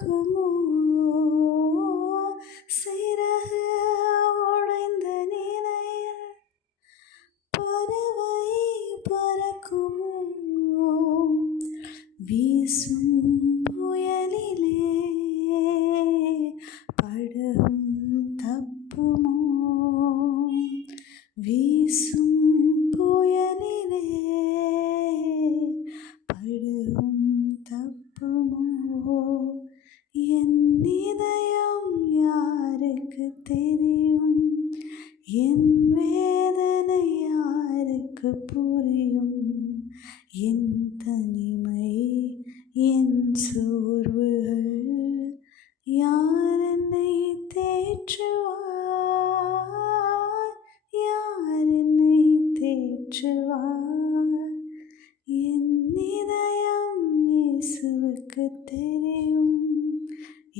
பறக்குமோ சிறகு உடைந்த நிலையில் பறவை பறக்குமோ வீசும் புயலிலே படகும் தப்புமோ வீசும் புயலிலே படகும் தப்புமோ என் இதயம் யாருக்கு தெரியும் என் வேதனை யாருக்கு புரியும் என் தனிமை என் சோர்வுகள் யார் என்னை தேற்றுவார் யார் என்னை தேற்றுவார் என் இதயம் இயேசுவுக்கு தெரியும்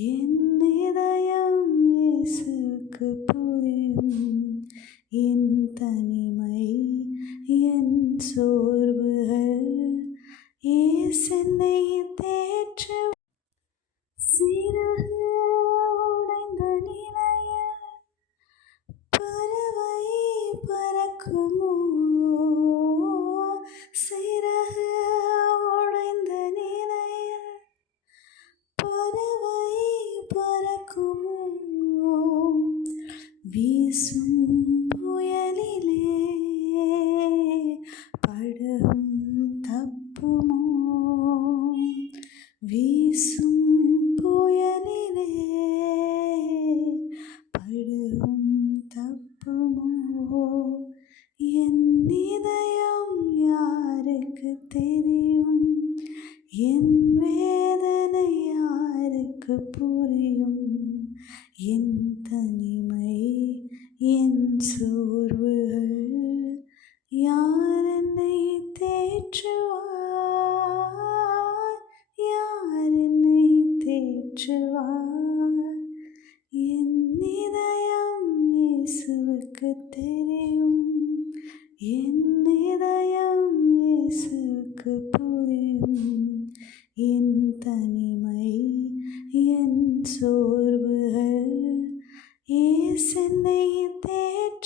என் இதயம் இயேசுவுக்கு புரியும் என் தனிமை என் சோர்வுகள் இயேசு என்னை தேற்றுவார் சிறகு உடைந்த நிலையில் பறவை பறக்குமோ சிறகு உடைந்த நிலையில் பறவை பறக்குமோ வீசும் புயலிலே படகும் தப்புமோ வீசும் புயலிலே படகும் தப்புமோ என் இதயம் யாருக்கு தெரியும் என் வேதனை யாருக்கு புரியும் என் தனிமை என் சோர்வுகள் யார் என்னை தேற்றுவார் யார் என்னை தேற்றுவார் என் இதயம் இயேசுவுக்கு தெரியும் என் இதயம் இயேசுவுக்கு புரியும் என் தனிமை என் சோர்வுகள் இயேசு என்னை தேற்றுவார்